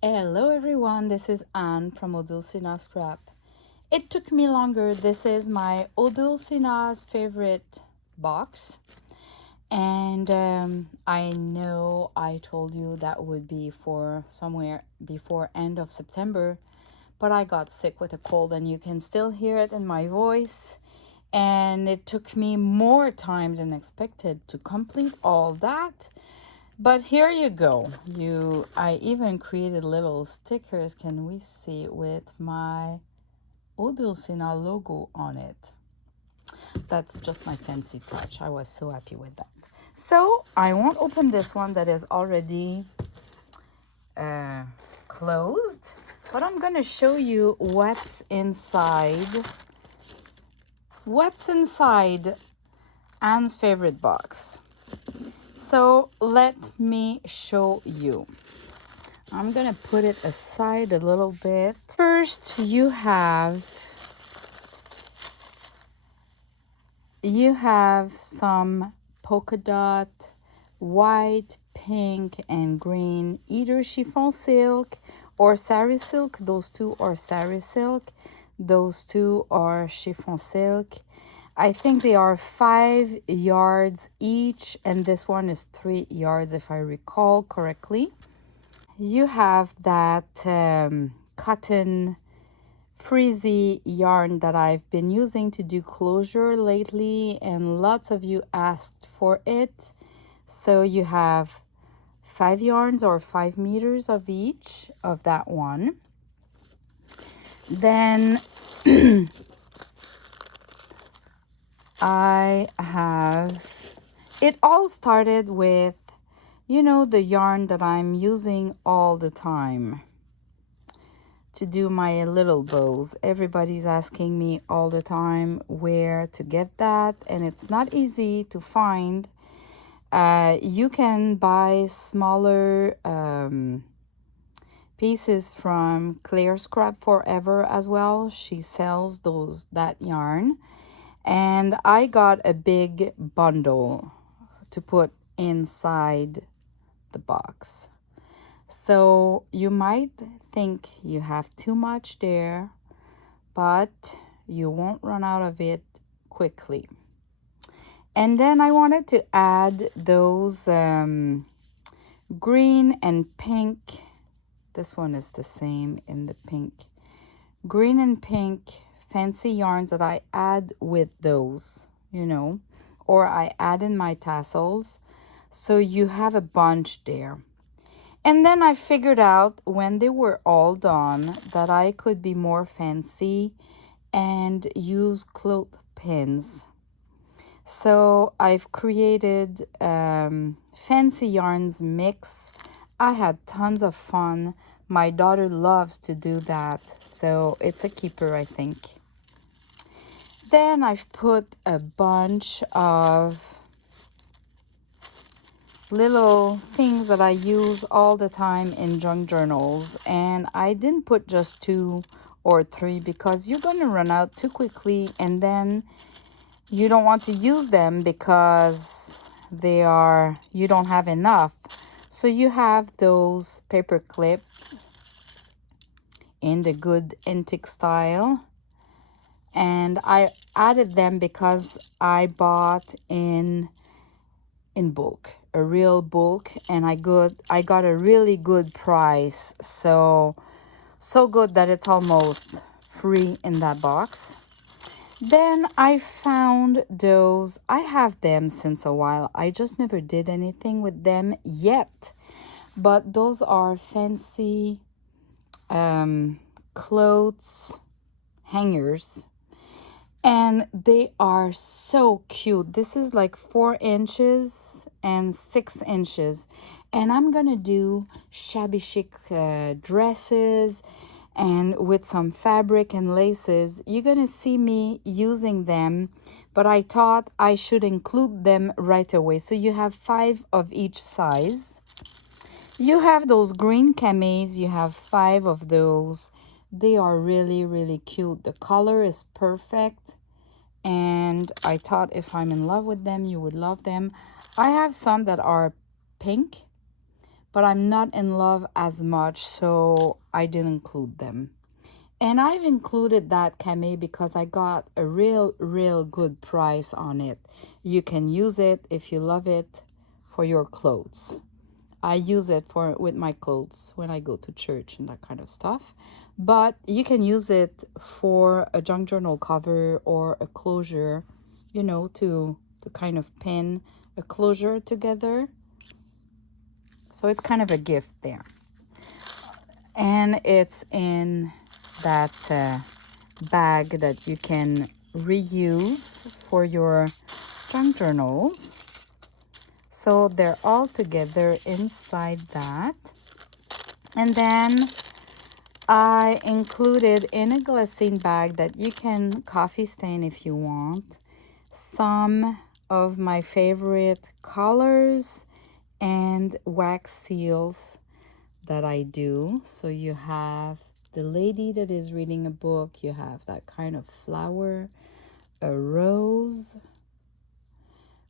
Hello everyone, this is Anne from Odulcina Scrap. It took me longer. This is my Odulcina's favorite box. And I know I told you that would be for somewhere before end of September, but I got sick with a cold and you can still hear it in my voice. And it took me more time than expected to complete all that. But here you go. I even created little stickers, can we see, with my Odulcina logo on it. That's just my fancy touch. I was so happy with that. So I won't open this one that is already closed, but I'm gonna show you what's inside. What's inside Anne's favorite box. So let me show you. I'm gonna put it aside a little bit. First, you have some polka dot, white, pink, and green, either chiffon silk or sari silk. Those two are sari silk. Those two are chiffon silk. I think they are 5 yards each, and this one is 3 yards if I recall correctly. You have that cotton freezy yarn that I've been using to do closure lately, and lots of you asked for it. So you have 5 yarns or 5 meters of each of that one. Then it all started with, the yarn that I'm using all the time to do my little bows. Everybody's asking me all the time where to get that, and it's not easy to find. You can buy smaller pieces from Clear Scrap Forever as well. She sells that yarn. And I got a big bundle to put inside the box. So you might think you have too much there, but you won't run out of it quickly. And then I wanted to add those green and pink. This one is the same in the pink. Green and pink fancy yarns that I add with those, or I add in my tassels. So you have a bunch there. And then I figured out when they were all done that I could be more fancy and use clothespins. So I've created fancy yarns mix. I had tons of fun. My daughter loves to do that, so it's a keeper, I think. Then I've put a bunch of little things that I use all the time in junk journals, and I didn't put just 2 or 3 because you're going to run out too quickly, and then you don't want to use them because you don't have enough. So you have those paper clips in the good antique style, and I added them because I bought in bulk, a real bulk, and I got a really good price. So good that it's almost free in that box. Then I found those. I have them since a while. I just never did anything with them yet. But those are fancy clothes hangers. And they are so cute. This is like 4 inches and 6 inches. And I'm going to do shabby chic dresses and with some fabric and laces. You're going to see me using them, but I thought I should include them right away. So you have 5 of each size. You have those green camis. You have 5 of those. They are really, really cute. The color is perfect. And I thought if I'm in love with them, you would love them. I have some that are pink, but I'm not in love as much, so I didn't include them. And I've included that camé because I got a real good price on it. You can use it if you love it for your clothes. I use it for with my clothes when I go to church and that kind of stuff. But you can use it for a junk journal cover or a closure, you know, to kind of pin a closure together. So it's kind of a gift there. And it's in that bag that you can reuse for your junk journals. So they're all together inside that. And then I included in a glassine bag that you can coffee stain if you want, some of my favorite colors and wax seals that I do. So you have the lady that is reading a book, you have that kind of flower, a rose,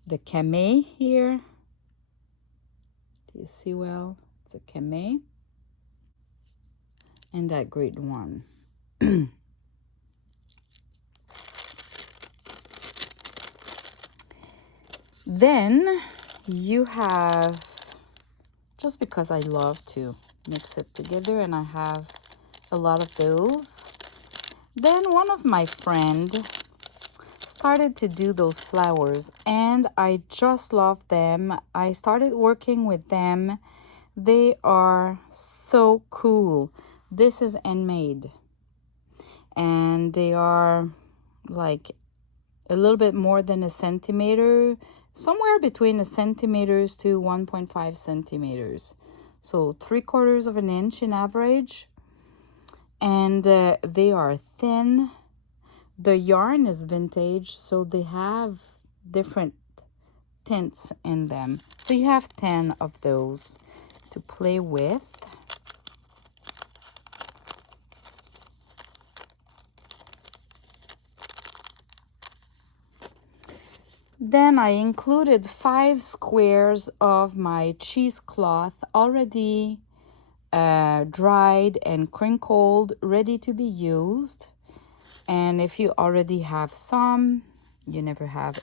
the camé here. Do you see well? It's a camé. And that great one. Then you have, just because I love to mix it together and I have a lot of those. Then one of my friend started to do those flowers and I just love them. I started working with them. They are so cool. This is handmade and they are like a little bit more than a centimeter, somewhere between a centimeters to 1.5 centimeters. So 3/4 of an inch in average. And they are thin. The yarn is vintage, so they have different tints in them. So you have 10 of those to play with. Then I included 5 squares of my cheesecloth already dried and crinkled, ready to be used. And if you already have some, you never have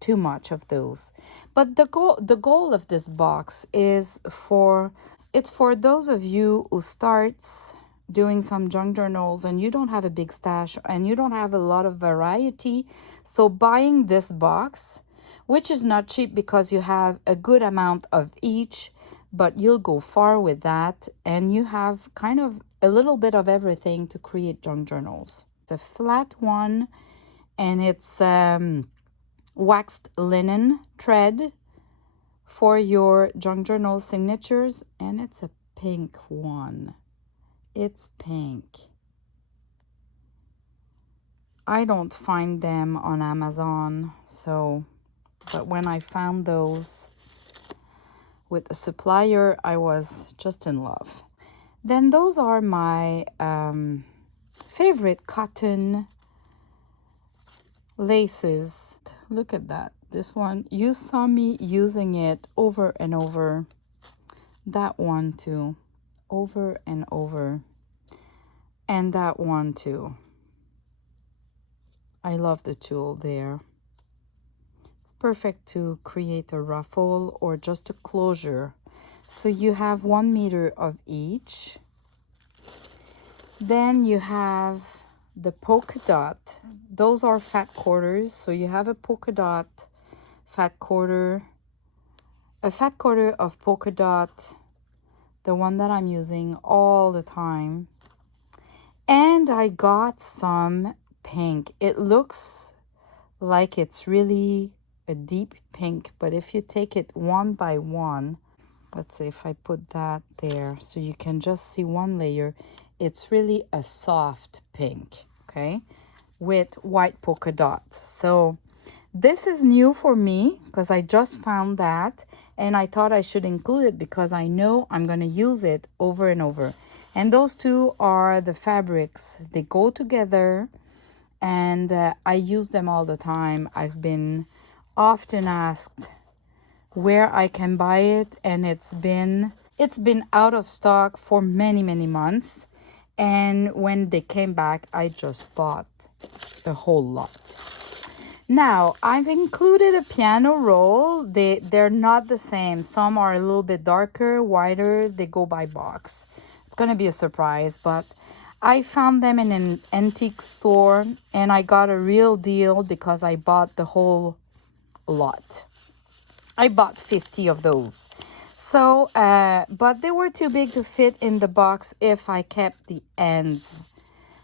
too much of those. But the goal of this box is it's for those of you who starts doing some junk journals and you don't have a big stash and you don't have a lot of variety. So buying this box, which is not cheap because you have a good amount of each, but you'll go far with that and you have kind of a little bit of everything to create junk journals. It's a flat one and it's waxed linen thread for your junk journal signatures, and it's a pink one. It's pink. I don't find them on Amazon, so, but when I found those with a supplier, I was just in love. Then those are my favorite cotton laces. Look at that. This one, you saw me using it over and over. That one too, over and over. And that one too. I love the tulle there. It's perfect to create a ruffle or just a closure. So you have 1 meter of each. Then you have the polka dot. Those are fat quarters. So you have a polka dot fat quarter, a fat quarter of polka dot, the one that I'm using all the time. And I got some pink. It looks like it's really a deep pink, but if you take it one by one, let's see if I put that there so you can just see one layer, it's really a soft pink, okay, with white polka dots. So this is new for me because I just found that and I thought I should include it because I know I'm going to use it over and over. And those two are the fabrics. They go together and I use them all the time. I've been often asked where I can buy it, and it's been It's been out of stock for many, many months. And when they came back, I just bought the whole lot. Now, I've included a piano roll. They're not the same. Some are a little bit darker, wider. They go by box. It's going to be a surprise, but I found them in an antique store and I got a real deal because I bought the whole lot. I bought 50 of those. So, but they were too big to fit in the box if I kept the ends.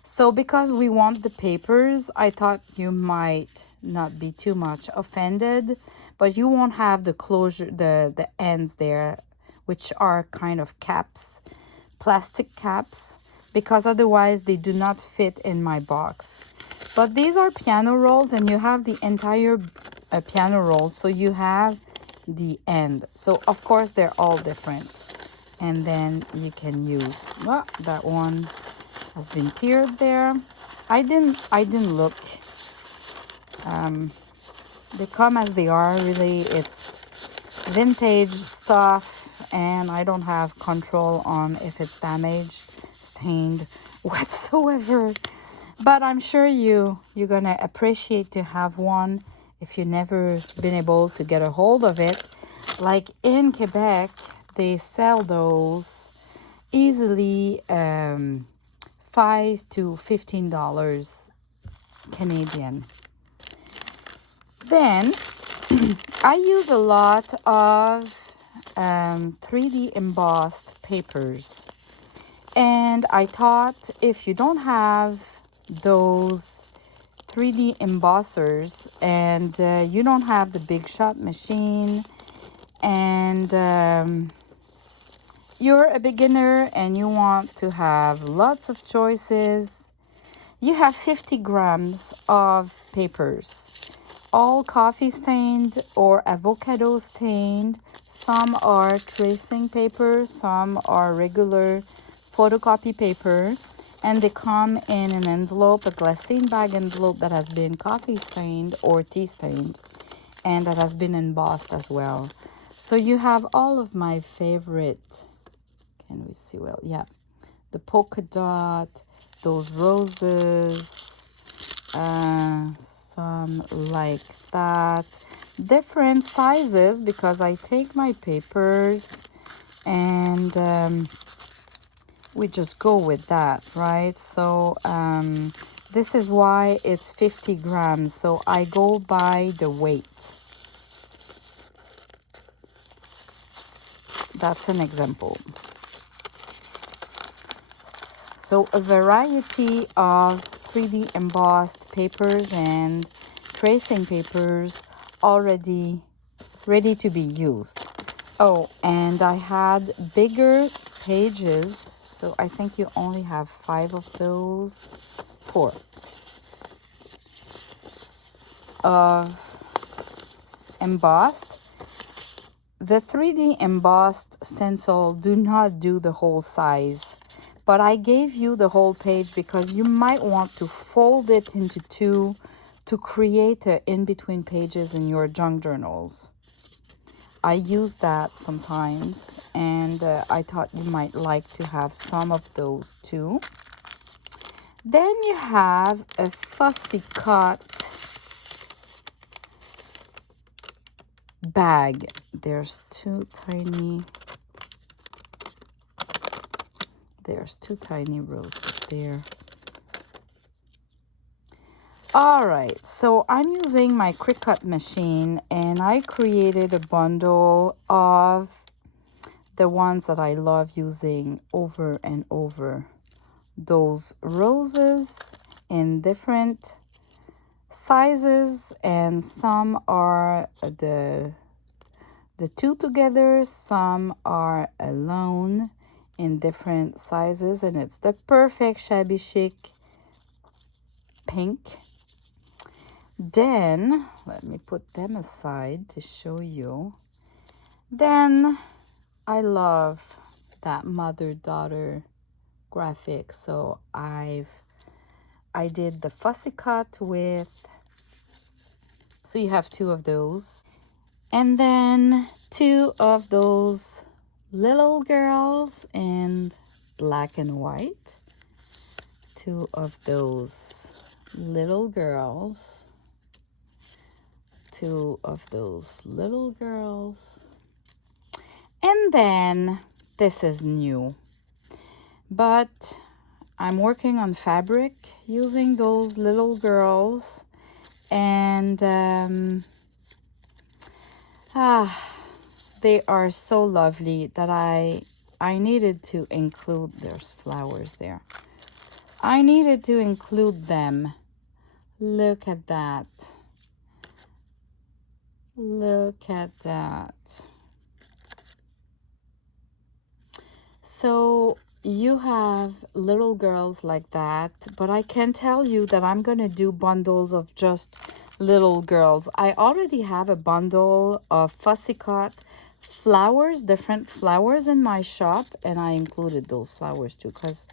So because we want the papers, I thought you might not be too much offended, but you won't have the closure, the ends there, which are kind of caps, plastic caps, because otherwise they do not fit in my box. But these are piano rolls and you have the entire piano roll, so you have the end. So of course they're all different. And then you can use, well, that one has been tiered there. I didn't look. They come as they are, really. It's vintage stuff and I don't have control on if it's damaged, stained, whatsoever. But I'm sure you're gonna appreciate to have one if you've never been able to get a hold of it. Like in Quebec, they sell those easily $5 to $15 Canadian. Then I use a lot of 3D embossed papers. And I thought if you don't have those 3D embossers and you don't have the big shot machine and you're a beginner and you want to have lots of choices, you have 50 grams of papers. All coffee stained or avocado stained. Some are tracing paper, some are regular photocopy paper, and they come in an envelope, a glassine bag envelope that has been coffee stained or tea stained, and that has been embossed as well. So you have all of my favorite, can we see well? Yeah, the polka dot, those roses, some like that, different sizes, because I take my papers and we just go with that, right? So this is why it's 50 grams. So I go by the weight. That's an example. So a variety of 3D embossed papers and tracing papers already ready to be used. Oh, and I had bigger pages. So I think you only have 5 of those. 4. Embossed. The 3D embossed stencil do not do the whole size, but I gave you the whole page because you might want to fold it into 2 to create a in-between pages in your junk journals. I use that sometimes, and I thought you might like to have some of those too. Then you have a fussy cut bag. There's two tiny roses there. All right, so I'm using my Cricut machine and I created a bundle of the ones that I love using over and over. Those roses in different sizes, and some are the two together, some are alone in different sizes, and it's the perfect shabby chic pink. Then let me put them aside to show you. Then I love that mother-daughter graphic, so I did the fussy cut with, so you have 2 of those, and then 2 of those little girls and black and white. Two of those little girls. Two of those little girls. And then this is new, but I'm working on fabric using those little girls, and they are so lovely that I needed to include, there's flowers there. I needed to include them. Look at that. Look at that. So you have little girls like that, but I can tell you that I'm going to do bundles of just little girls. I already have a bundle of fussy cut flowers, different flowers in my shop, and I included those flowers too because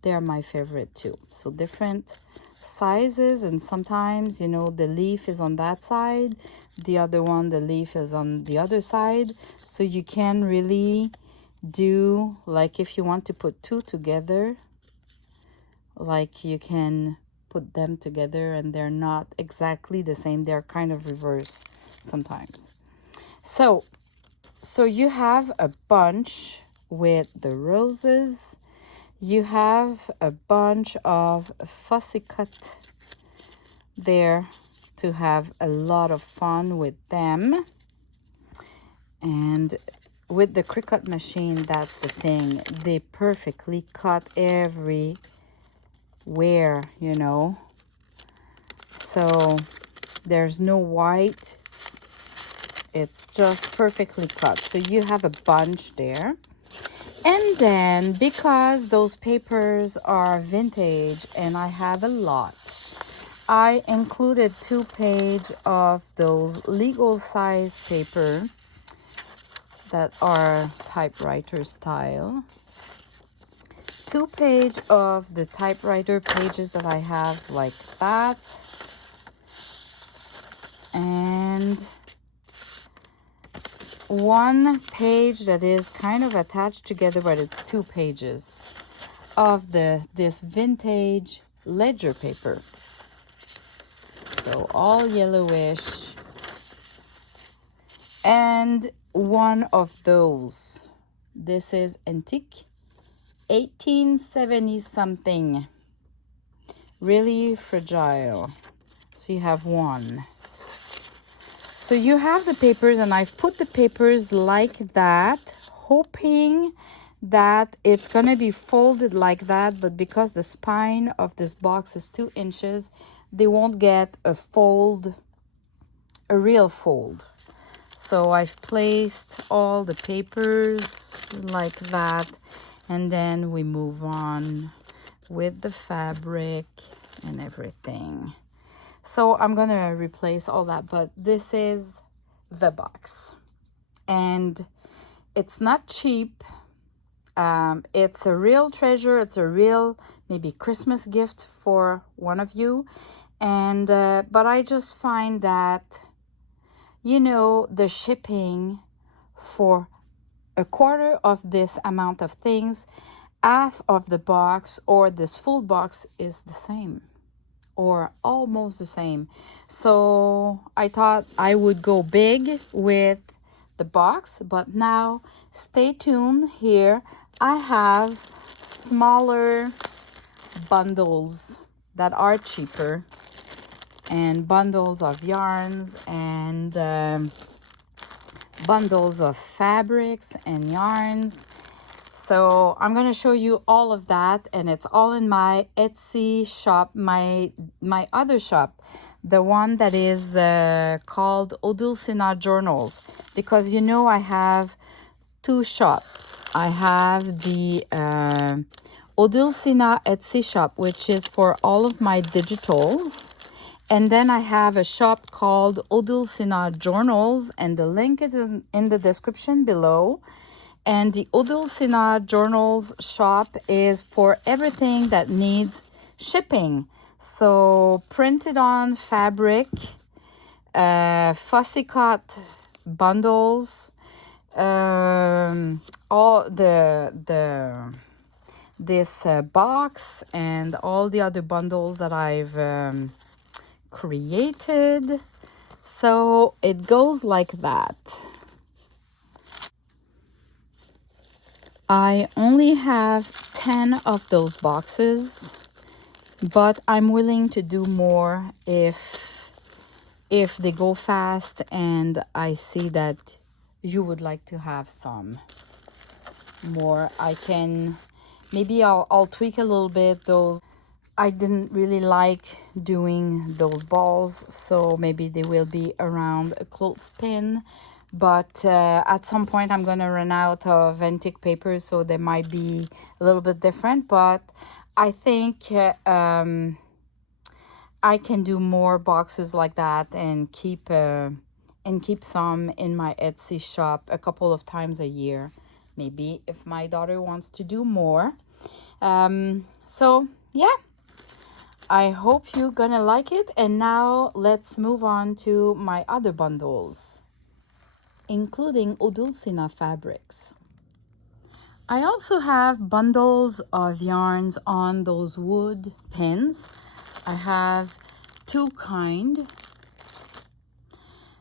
they're my favorite too. So different sizes, and sometimes, you know, the leaf is on that side, the other one, the leaf is on the other side, so you can really do, like, if you want to put two together, like, you can put them together and they're not exactly the same, they're kind of reverse sometimes. So you have a bunch with the roses, you have a bunch of fussy cut there to have a lot of fun with them. And with the Cricut machine, that's the thing, they perfectly cut everywhere, you know, so there's no white, it's just perfectly cut. So you have a bunch there. And then, because those papers are vintage and I have a lot, I included 2 pages of those legal size paper that are typewriter style. 2 pages of the typewriter pages that I have like that. And 1 page that is kind of attached together, but it's 2 pages of this vintage ledger paper. So all yellowish. And 1 of those. This is antique, 1870 something. Really fragile. So you have 1. So you have the papers, and I've put the papers like that, hoping that it's gonna be folded like that, but because the spine of this box is 2 inches, they won't get a fold, a real fold. So I've placed all the papers like that, and then we move on with the fabric and everything. So I'm gonna replace all that, but this is the box. And it's not cheap. It's a real treasure. It's a real maybe Christmas gift for one of you. And but I just find that, you know, the shipping for a quarter of this amount of things, half of the box or this full box is the same or almost the same. So I thought I would go big with the box, but now stay tuned. Here I have smaller bundles that are cheaper, and bundles of yarns, and bundles of fabrics and yarns. So I'm going to show you all of that, and it's all in my Etsy shop, my other shop, the one that is called Odulcina Journals, because you know I have 2 shops. I have the Odulcina Etsy shop, which is for all of my digitals, and then I have a shop called Odulcina Journals, and the link is in the description below. And the Ödulcina Journals shop is for everything that needs shipping. So printed on fabric, fussy cut bundles, all this box and all the other bundles that I've created. So it goes like that. I only have 10 of those boxes, but I'm willing to do more if they go fast and I see that you would like to have some more. I can maybe I'll tweak a little bit those. I didn't really like doing those balls, so maybe they will be around a clothespin. But at some point I'm gonna run out of antique papers, so they might be a little bit different. But I think I can do more boxes like that and keep some in my Etsy shop a couple of times a year, maybe if my daughter wants to do more. So yeah, I hope you're gonna like it. And now let's move on to my other bundles, including Odulcina fabrics. I also have bundles of yarns on those wood pins. I have two kind.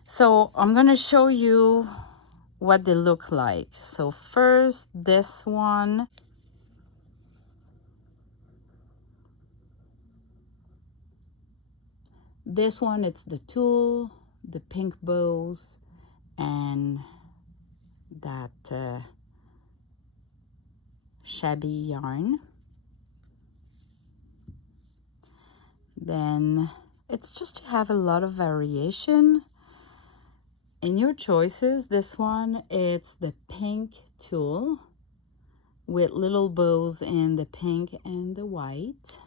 So I'm gonna show you what they look like. So first, this one. This one, it's the tulle, the pink bows, and that shabby yarn. Then it's just to have a lot of variation in your choices. This one, it's the pink tulle with little bows in the pink and the white.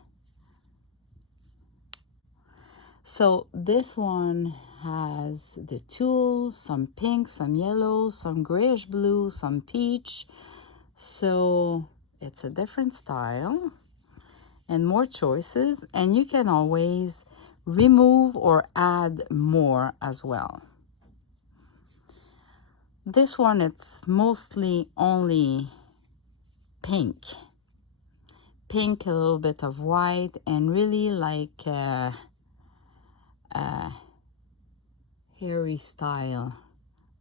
So this one has the tulle, some pink, some yellow, some grayish blue, some peach. So it's a different style and more choices, and you can always remove or add more as well. This one, it's mostly only pink, a little bit of white, and really like hairy style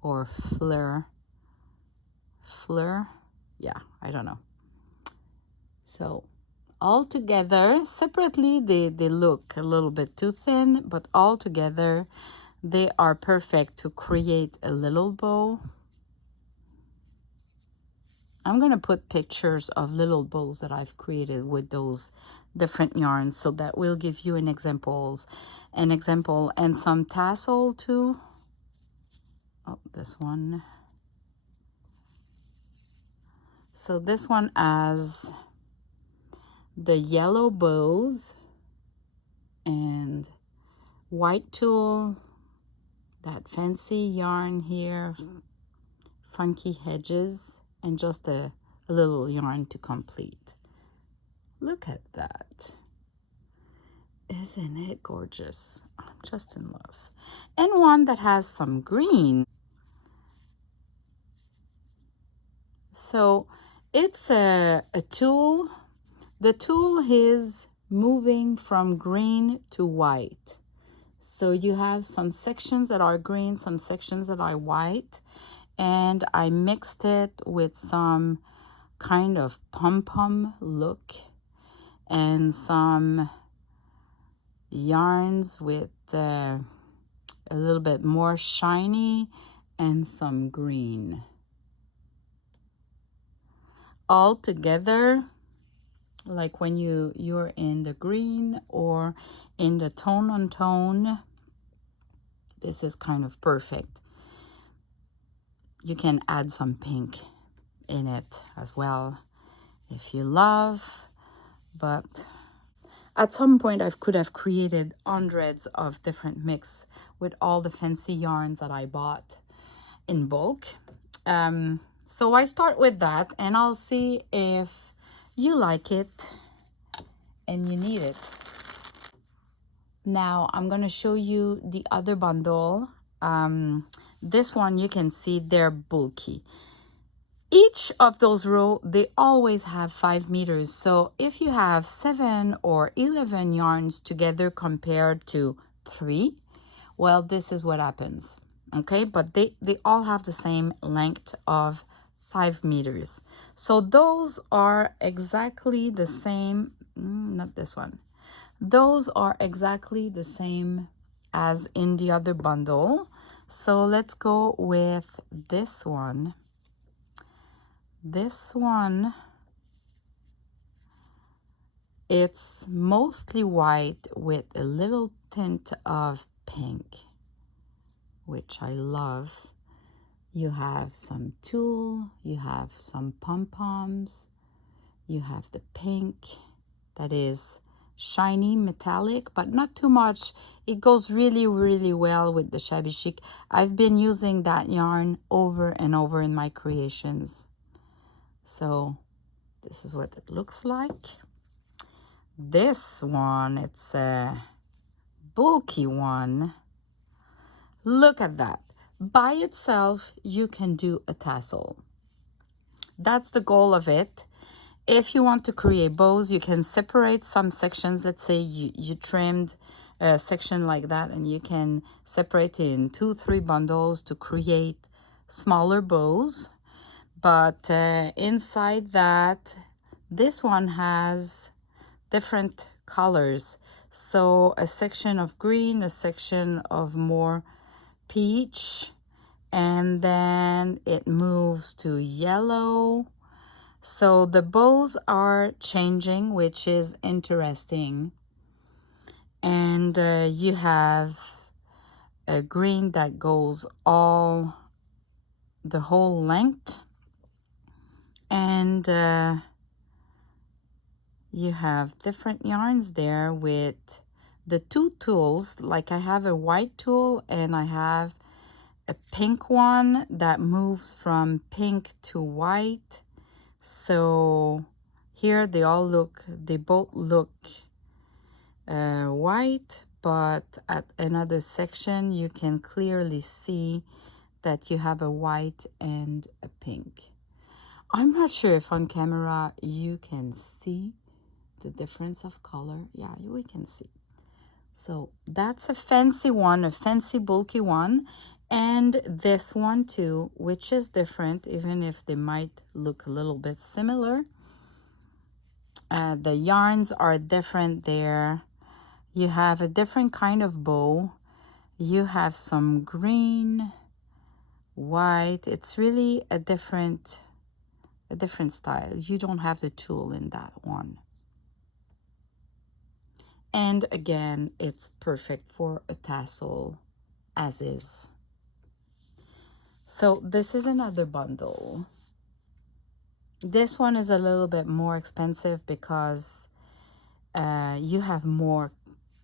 or fleur, yeah, I don't know. So all together, separately they look a little bit too thin, but all together they are perfect to create a little bow. I'm gonna put pictures of little bows that I've created with those different yarns, so that will give you an example and some tassel too. Oh, this one. So this one has the yellow bows and white tulle, that fancy yarn here, funky hedges, and just a little yarn to complete. Look at that. Isn't it gorgeous? I'm just in love. And one that has some green. So it's a tulle. The tulle is moving from green to white. So you have some sections that are green, some sections that are white. And I mixed it with some kind of pom-pom look and some yarns with a little bit more shiny and some green. All together, like when you're in the green or in the tone on tone, this is kind of perfect. You can add some pink in it as well if you love, but at some point I could have created hundreds of different mix with all the fancy yarns that I bought in bulk. So I start with that, and I'll see if you like it and you need it. Now I'm going to show you the other bundle. This one, you can see they're bulky. Each of those rows, they always have 5 meters. So if you have 7 or 11 yarns together compared to 3, well, this is what happens. Okay, but they all have the same length of 5 meters. So those are exactly the same, not this one. Those are exactly the same as in the other bundle. So let's go with this one. This one, it's mostly white with a little tint of pink, which I love. You have some tulle, you have some pom-poms, you have the pink that is shiny metallic, but not too much. It goes really, really well with the shabby chic. I've been using that yarn over and over in my creations. So this is what it looks like. This one, it's a bulky one. Look at that. By itself, you can do a tassel. That's the goal of it. If you want to create bows, you can separate some sections. Let's say you trimmed a section like that, and you can separate it in 2-3 bundles to create smaller bows. But inside that, this one has different colors. So a section of green, a section of more peach, and then it moves to yellow. So the bows are changing, which is interesting. And you have a green that goes all the whole length. And you have different yarns there with the 2 tools. Like I have a white tool and I have a pink one that moves from pink to white. So here they both look white, but at another section you can clearly see that you have a white and a pink. I'm not sure if on camera you can see the difference of color. Yeah, we can see. So that's a fancy one, a fancy bulky one. And this one too, which is different, even if they might look a little bit similar. The yarns are different there. You have a different kind of bow. You have some green, white. It's really a different style. You don't have the tulle in that one. And again, it's perfect for a tassel as is. So this is another bundle. This one is a little bit more expensive because you have more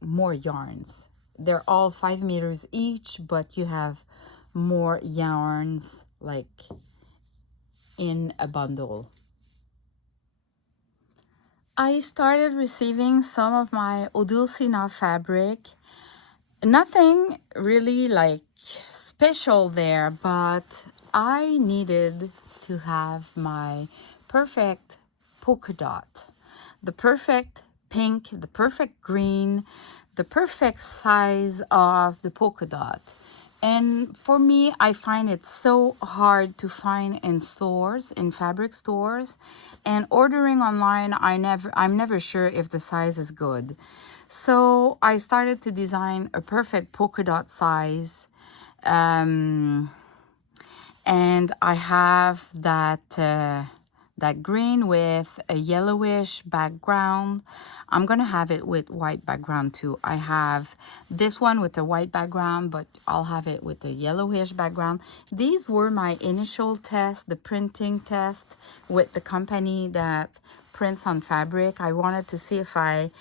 yarns. They're all 5 meters each, but you have more yarns like in a bundle. I started receiving some of my Odulcina fabric. Nothing really like special there, but I needed to have my perfect polka dot, the perfect pink, the perfect green, the perfect size of the polka dot. And for me, I find it so hard to find in stores, in fabric stores, and ordering online, I'm never sure if the size is good. So I started to design a perfect polka dot size. And I have that green with a yellowish background. I'm gonna have it with white background too. I have this one with a white background, but I'll have it with a yellowish background. These were my initial tests, the printing test with the company that prints on fabric. I wanted to see if I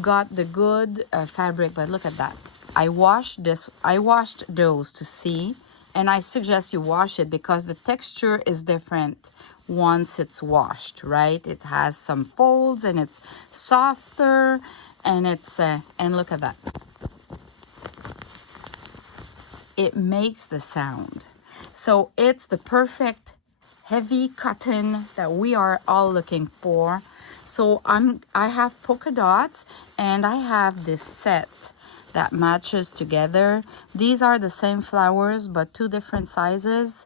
got the good fabric, but look at that. I washed those to see, and I suggest you wash it because the texture is different once it's washed, right? It has some folds and it's softer, and it's and look at that. it makes the sound. So it's the perfect heavy cotton that we are all looking for. So I have polka dots, and I have this set that matches together. These are the same flowers but two different sizes,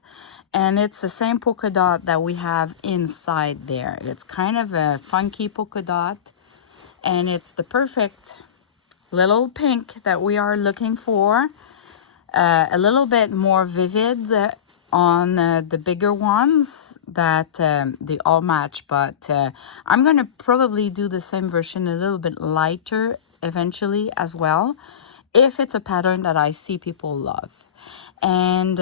and it's the same polka dot that we have inside there. It's kind of a funky polka dot, and it's the perfect little pink that we are looking for. A little bit more vivid on the bigger ones that they all match, but I'm gonna probably do the same version a little bit lighter eventually as well, if it's a pattern that I see people love. And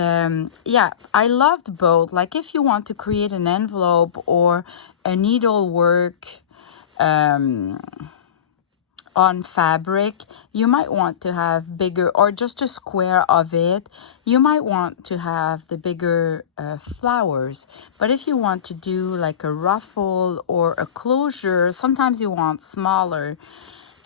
yeah, I loved both. Like, if you want to create an envelope or a needlework on fabric, you might want to have bigger, or just a square of it, you might want to have the bigger flowers. But if you want to do like a ruffle or a closure, sometimes you want smaller.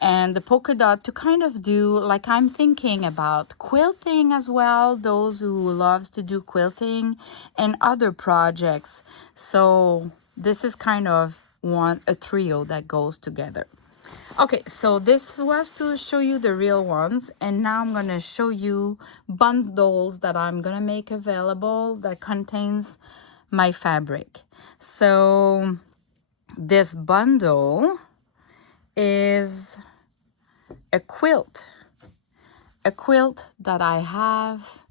And the polka dot to kind of do, like, I'm thinking about quilting as well, those who loves to do quilting and other projects. So this is kind of a trio that goes together. Okay, so this was to show you the real ones, and now I'm gonna show you bundles that I'm gonna make available that contains my fabric. So this bundle is a quilt that I have,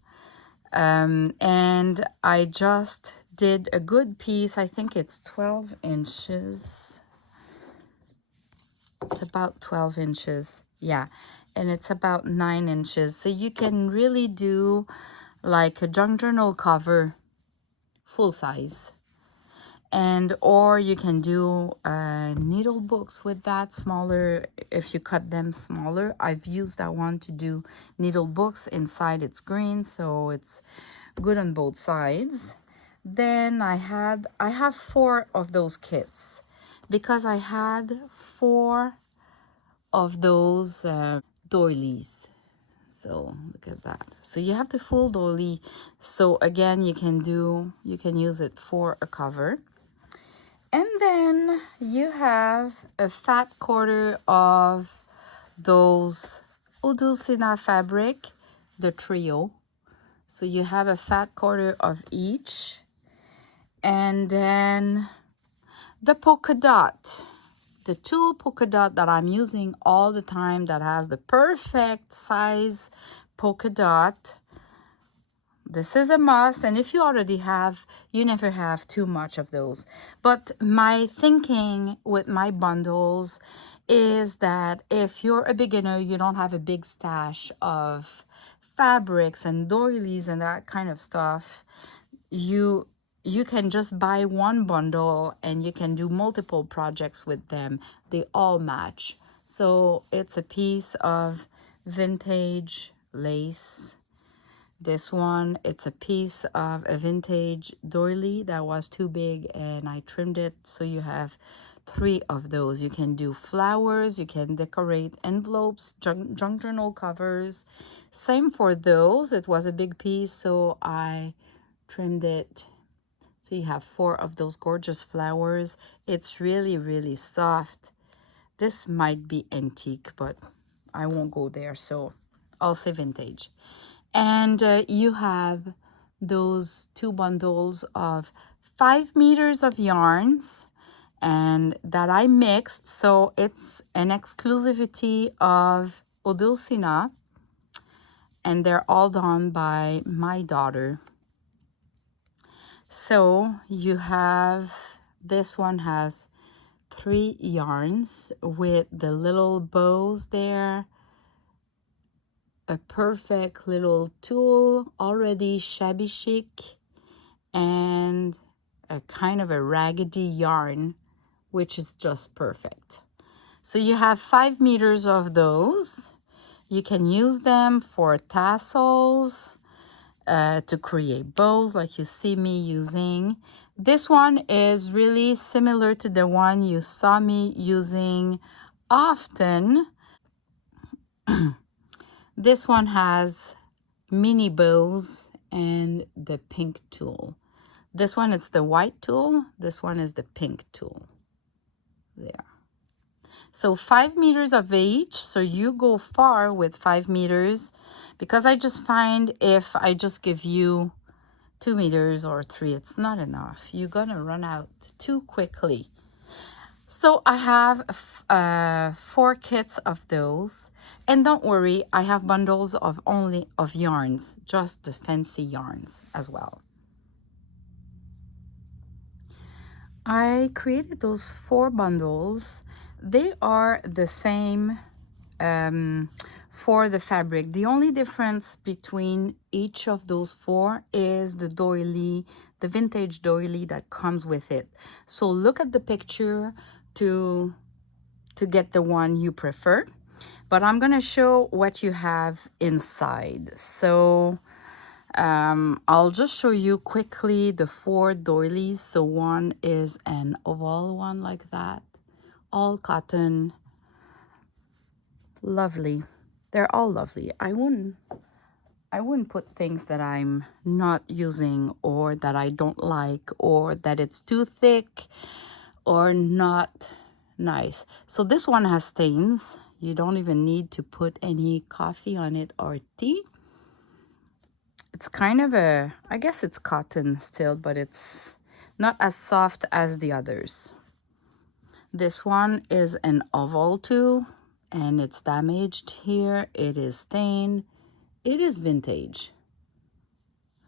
and I just did a good piece. I think it's 12 inches. It's about 12 inches, yeah, and it's about 9 inches. So you can really do like a junk journal cover, full size. And or you can do needle books with that, smaller, if you cut them smaller. I've used that one to do needle books. Inside it's green, so it's good on both sides. Then I have 4 of those kits, because I had 4 of those doilies. So look at that. So you have the full doily. So again, you can use it for a cover. And then you have a fat quarter of those Odulcina fabric, the trio. So you have a fat quarter of each. And then the polka dot. The tulle polka dot that I'm using all the time, that has the perfect size polka dot. This is a must, and if you already have, you never have too much of those. But my thinking with my bundles is that if you're a beginner, you don't have a big stash of fabrics and doilies and that kind of stuff, you can just buy one bundle and you can do multiple projects with them. They all match. So it's a piece of vintage lace. This one, it's a piece of a vintage doily that was too big and I trimmed it. So you have 3 of those. You can do flowers, you can decorate envelopes, junk journal covers. Same for those. It was a big piece, so I trimmed it. So you have 4 of those gorgeous flowers. It's really, really soft. This might be antique, but I won't go there, so I'll say vintage. And you have those 2 bundles of 5 meters of yarns, and that I mixed. So it's an exclusivity of Ödulcina, and they're all done by my daughter. So you have, this one has 3 yarns with the little bows there, a perfect little tulle, already shabby chic, and a kind of a raggedy yarn, which is just perfect. So you have 5 meters of those. You can use them for tassels, to create bows like you see me using. This one is really similar to the one you saw me using often. This one has mini bows and the pink tulle. This one, it's the white tulle. This one is the pink tulle. There. So 5 meters of each. So you go far with 5 meters, because I just find if I just give you 2 meters or 3, it's not enough. You're gonna run out too quickly. So I have 4 kits of those, and don't worry, I have bundles of yarns, just the fancy yarns as well. I created those 4 bundles. They are the same for the fabric. The only difference between each of those 4 is the doily, the vintage doily that comes with it. So look at the picture to get the one you prefer. But I'm gonna show what you have inside. So I'll just show you quickly the 4 doilies. So one is an oval one like that, all cotton. Lovely. They're all lovely. I wouldn't put things that I'm not using or that I don't like or that it's too thick or not nice. So this one has stains. You don't even need to put any coffee on it or tea. It's kind of I guess it's cotton still, but it's not as soft as the others. This one is an oval too, and it's damaged here. It is stained. It is vintage.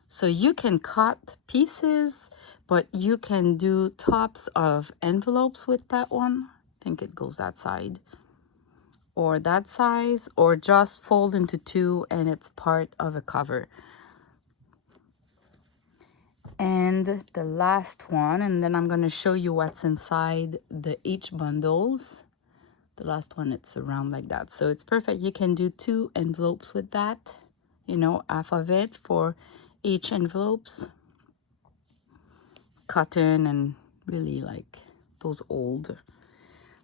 So you can cut pieces, but you can do tops of envelopes with that one. I think it goes that side or that size, or just fold into 2 and it's part of a cover. And the last one, and then I'm going to show you what's inside each bundles. The last one, it's around like that. So it's perfect. You can do 2 envelopes with that, you know, half of it for each envelopes. Cotton and really like those old.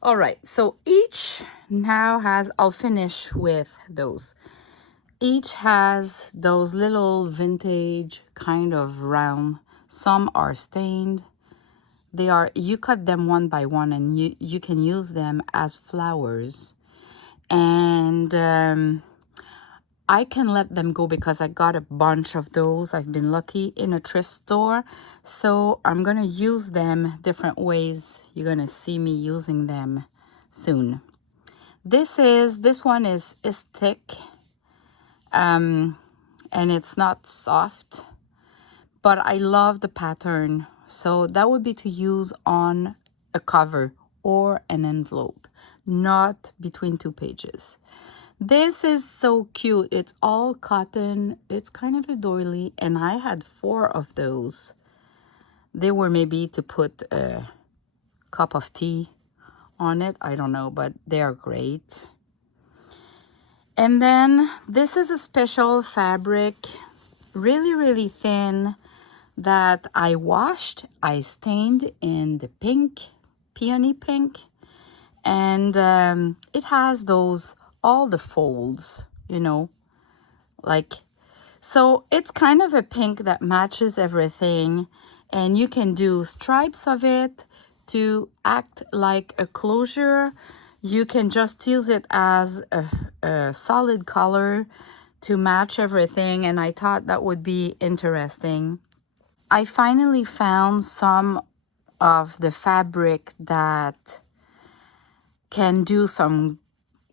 All right, so each now has, I'll finish with those. Each has those little vintage kind of round. Some are stained. They are, you cut them one by one and you can use them as flowers. And I can let them go because I got a bunch of those. I've been lucky in a thrift store. So I'm going to use them different ways. You're going to see me using them soon. This one is thick. And it's not soft. But I love the pattern. So that would be to use on a cover or an envelope, not between 2 pages. This is so cute. It's all cotton. It's kind of a doily, and I had 4 of those. They were maybe to put a cup of tea on it. I don't know, but they are great. And then this is a special fabric, really, really thin, that I washed. I stained in the pink, peony pink. And it has all the folds, you know, like, so it's kind of a pink that matches everything, and you can do stripes of it to act like a closure. You can just use it as a solid color to match everything, and I thought that would be interesting. I finally found some of the fabric that can do some,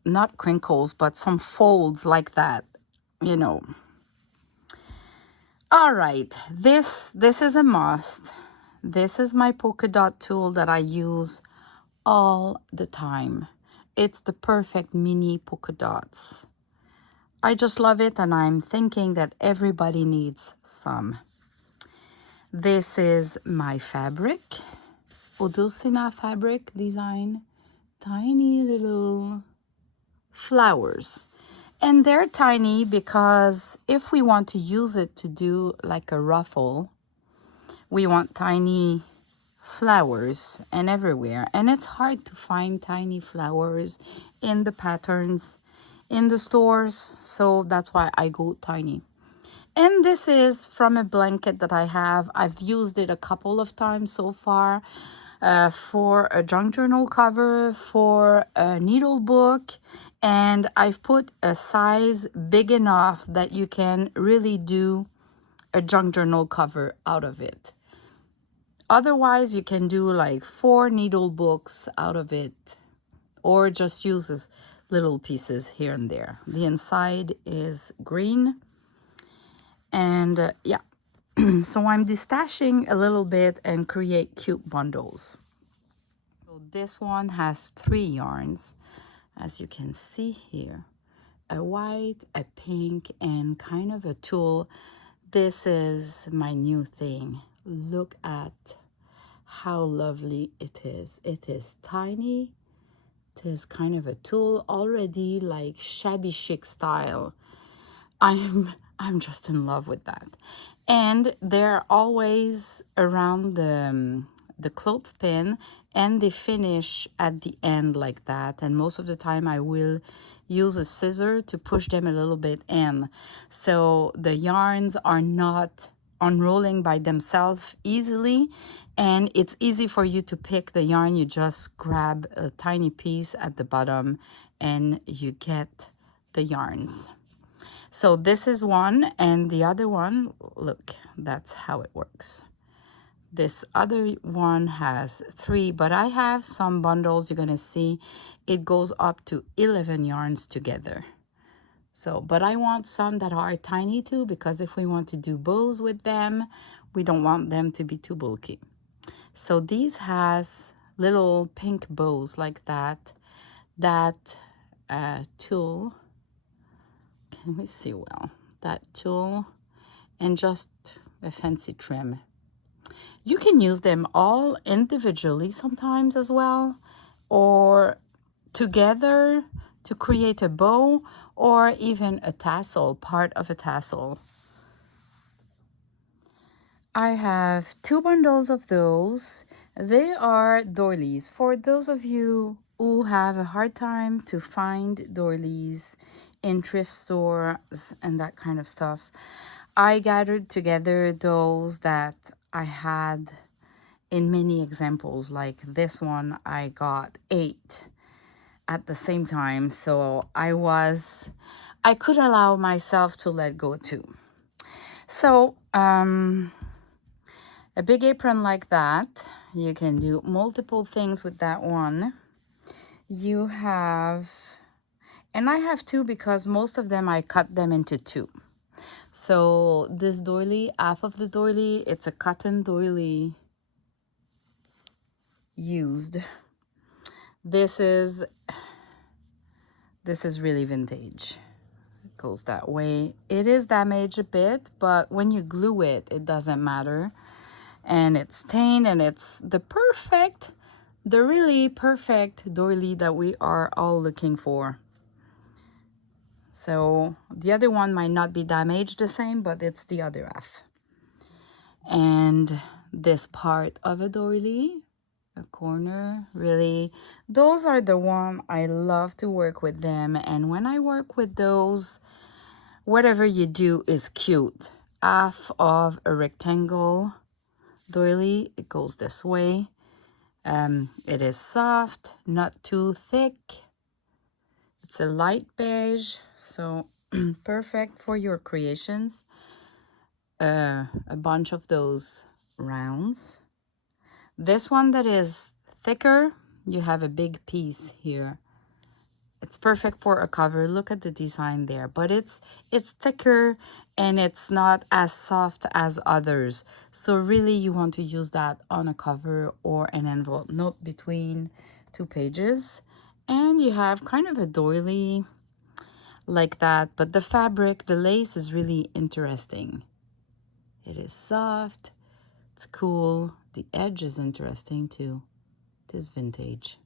not crinkles, but some folds like that, you know. All right, this is a must. This is my polka dot tool that I use all the time. It's the perfect mini polka dots. I just love it, and I'm thinking that everybody needs some. This is my fabric, Odulcina fabric design. Tiny little flowers, and they're tiny because if we want to use it to do like a ruffle, we want tiny flowers and everywhere, and it's hard to find tiny flowers in the patterns in the stores, so that's why I go tiny. And this is from a blanket that I have. I've used it a couple of times so far for a junk journal cover, for a needle book, and I've put a size big enough that you can really do a junk journal cover out of it. Otherwise, you can do like 4 needle books out of it, or just use little pieces here and there. The inside is green, and yeah. So I'm destashing a little bit and create cute bundles. So this one has 3 yarns, as you can see here. A white, a pink, and kind of a tulle. This is my new thing. Look at how lovely it is. It is tiny. It is kind of a tulle, already like shabby chic style. I'm just in love with that. And they're always around the clothespin, and they finish at the end like that. And most of the time I will use a scissor to push them a little bit in, so the yarns are not unrolling by themselves easily, and it's easy for you to pick the yarn. You just grab a tiny piece at the bottom and you get the yarns. So this is one, and the other one, look, that's how it works. This other one has 3, but I have some bundles. You're gonna see it goes up to 11 yarns together. So, but I want some that are tiny too, because if we want to do bows with them, we don't want them to be too bulky. So these has little pink bows like that. That tulle, can we see well? That tulle and just a fancy trim. You can use them all individually sometimes as well, or together to create a bow, or even a tassel, part of a tassel. I have 2 bundles of those. They are doilies. For those of you who have a hard time to find doilies in thrift stores and that kind of stuff, I gathered together those that I had in many examples. Like this one, I got 8 at the same time, so I could allow myself to let go too. So a big apron like that, you can do multiple things with that one. You have, and I have 2 because most of them I cut them into 2. So this doily, half of the doily, it's a cotton doily used. This is really vintage. It goes that way. It is damaged a bit, but when you glue it, it doesn't matter. And it's stained, and it's the really perfect doily that we are all looking for. So the other one might not be damaged the same, but it's the other half. And this part of a doily, a corner, really, those are the one I love to work with them. And when I work with those, whatever you do is cute. Half of a rectangle doily, it goes this way. It is soft, not too thick. It's a light beige, so perfect for your creations. A bunch of those rounds. This one that is thicker, you have a big piece here. It's perfect for a cover. Look at the design there, but it's thicker and it's not as soft as others. So really you want to use that on a cover or an envelope note between 2 pages. And you have kind of a doily like that, but the fabric, the lace is really interesting. It is soft, it's cool. The edge is interesting too. It is vintage.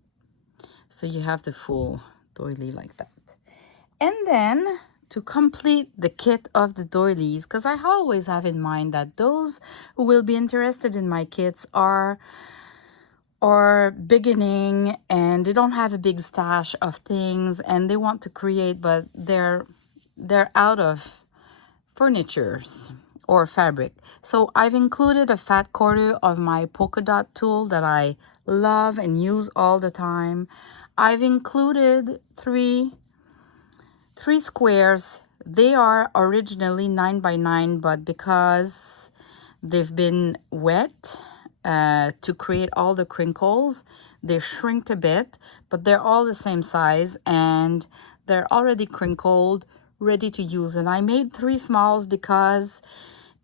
So you have the full doily like that. And then to complete the kit of the doilies, because I always have in mind that those who will be interested in my kits are beginning and they don't have a big stash of things and they want to create, but they're out of furnitures or fabric. So I've included a fat quarter of my polka dot tool that I love and use all the time. I've included three squares. They are originally 9 by 9, but because they've been wet to create all the crinkles, they shrinked a bit, but they're all the same size and they're already crinkled, ready to use. And I made 3 smalls because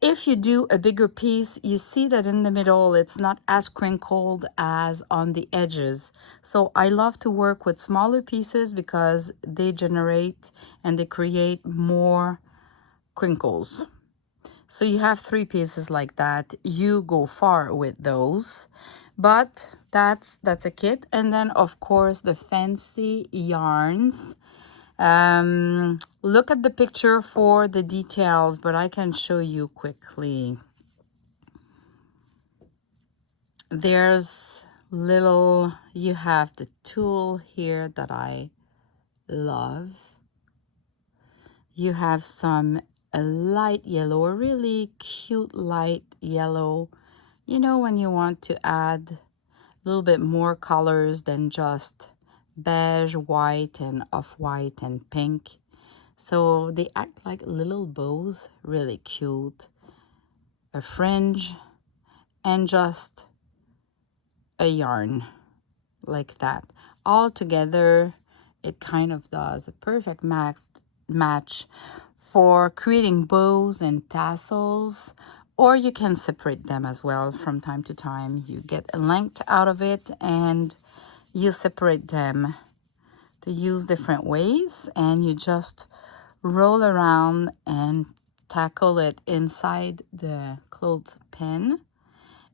if you do a bigger piece, you see that in the middle, it's not as crinkled as on the edges. So I love to work with smaller pieces because they generate and they create more crinkles. So you have 3 pieces like that. You go far with those, but that's a kit. And then of course the fancy yarns. Look at the picture for the details, but I can show you quickly. There's you have the tulle here that I love. You have a light yellow, a really cute light yellow. You know, when you want to add a little bit more colors than just beige, white, and off-white and pink. So they act like little bows, really cute. A fringe and just a yarn like that. All together, it kind of does a perfect match for creating bows and tassels, or you can separate them as well from time to time. You get a length out of it and you separate them to use different ways, and you just roll around and tackle it inside the clothespin,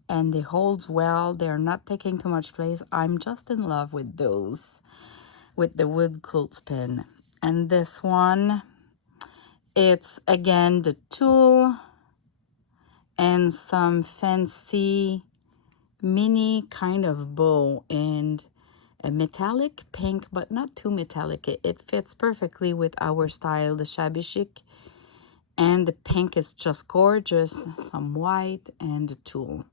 and it holds well. They're not taking too much place. I'm just in love with those, with the wood clothespin. And this one, it's again the tulle and some fancy mini kind of bow and a metallic pink, but not too metallic. It fits perfectly with our style, the shabby chic. And the pink is just gorgeous. Some white and the tulle.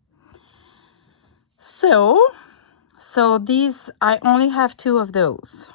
So these, I only have 2 of those.